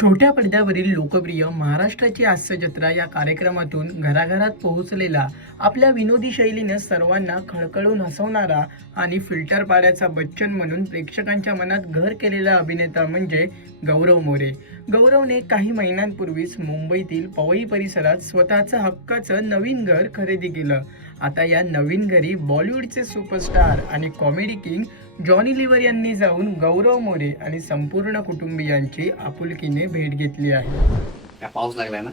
छोट्या पडद्यावरील लोकप्रिय महाराष्ट्राची हास्य जत्रा या कार्यक्रमातून घराघरात पोहोचलेला आपल्या विनोदी शैलीने सर्वांना खळखळून हसवणारा आणि फिल्टर पाड्याचा बच्चन म्हणून प्रेक्षकांच्या मनात घर केलेला अभिनेता म्हणजे गौरव मोरे. गौरवने काही महिन्यांपूर्वीच मुंबईतील पवई परिसरात स्वतःचं हक्काचं नवीन घर खरेदी केलं. आता या नवीन घरी बॉलिवूडचे सुपरस्टार आणि कॉमेडी किंग जॉनी लिव्हर यांनी जाऊन गौरव मोरे आणि संपूर्ण कुटुंबियांची आपुलकीने भेट घेतली आहे. पाऊस लागलाय ना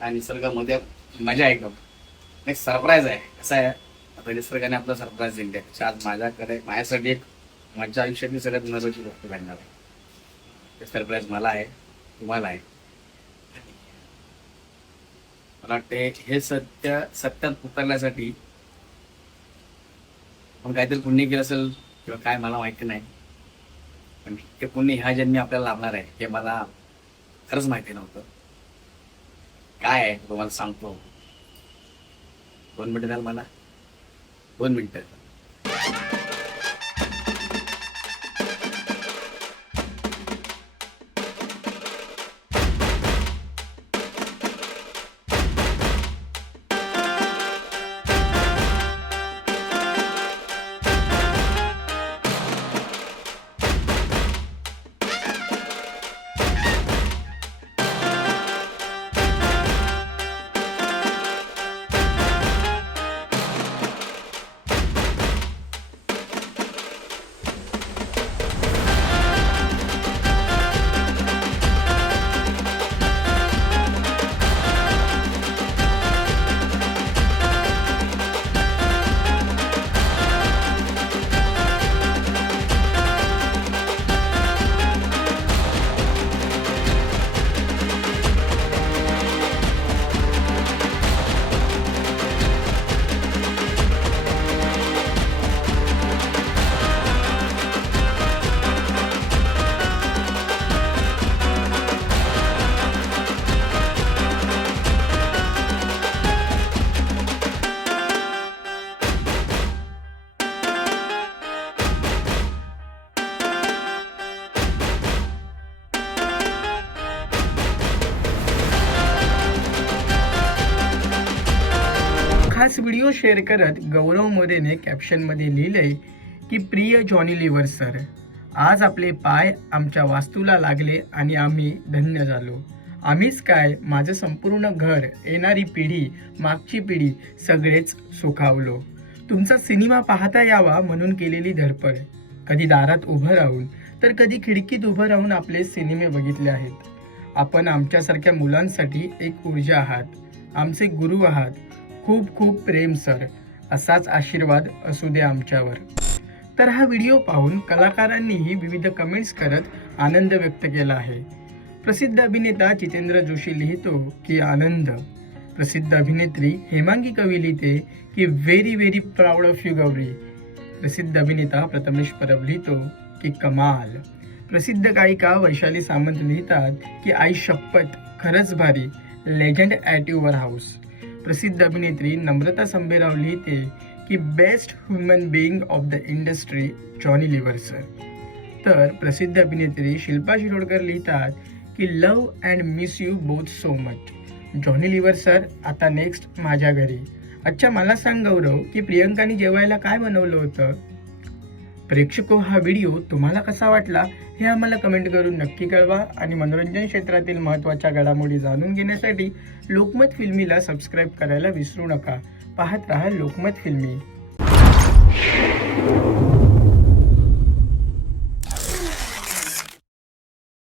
आणि निसर्गामध्ये मजा आहे. एकदम एक सरप्राईज आहे. कसं आहे, आता निसर्गाने आपलं सरप्राईज दिली आहे. आज माझ्यासाठी एक माझ्या आयुष्यातली सगळ्यात महत्वाची गोष्ट घडणार आहे. ते सरप्राईज मला आहे, तुम्हाला आहे. मला वाटते हे सत्यात उतरण्यासाठी आपण काहीतरी पुण्य केलं असेल किंवा काय मला माहिती नाही, पण ते पुण्य ह्या जन्मी आपल्याला लाभणार आहे हे मला खरंच माहिती नव्हतं. काय आहे तुम्हाला सांगतो. 2 मिनिटं द्याल मला? 2 मिनिटं. खास व्हिडिओ शेअर करत गौरव मोरेने कॅप्शनमध्ये लिहिलंय की प्रिय जॉनी लिव्हर सर, आज आपले पाय आमच्या वास्तूला लागले आणि आम्ही धन्य झालो. आम्हीच काय, माझं संपूर्ण घर, येणारी पिढी, मागची पिढी सगळेच सुखावलो. तुमचा सिनेमा पाहता यावा म्हणून केलेली धडपड, कधी दारात उभं राहून तर कधी खिडकीत उभं राहून आपले सिनेमे बघितले आहेत. आपण आमच्यासारख्या मुलांसाठी एक ऊर्जा आहात, आमचे गुरु आहात. खूप खूप प्रेम सर, असाच आशीर्वाद असू दे आमच्यावर. तर हा व्हिडिओ पाहून कलाकारांनीही विविध कमेंट्स करत आनंद व्यक्त केला आहे. प्रसिद्ध अभिनेता जितेंद्र जोशी लिहितो की आनंद. प्रसिद्ध अभिनेत्री हेमांगी कवी लिहिते की very very proud of you Gauri. प्रसिद्ध अभिनेता प्रथमेश परब लिहितो की कमाल. प्रसिद्ध गायिका वैशाली सामंत लिहितात की आई शपथ, खरंच भारी, लेजंड ॲट युअर हाऊस. प्रसिद्ध अभिनेत्री नम्रता संभेराव लिहिते की best human being of the industry Johnny Lever sir. तर प्रसिद्ध अभिनेत्री शिल्पा शिरोडकर लिहितात की love and miss you both so much. Johnny Lever sir, आता नेक्स्ट माझ्या घरी. अच्छा, मला सांग गौरव की प्रियंकाने जेवायला काय बनवलं होतं? प्रेक्षको, हा व्हिडिओ तुम्हाला कसा वाटला हे आम्हाला कमेंट करून नक्की कळवा आणि मनोरंजन क्षेत्रातील महत्त्वाच्या घडामोडी जाणून घेण्यासाठी लोकमत फिल्मीला सबस्क्राईब करायला विसरू नका. पाहत रहा लोकमत फिल्मी.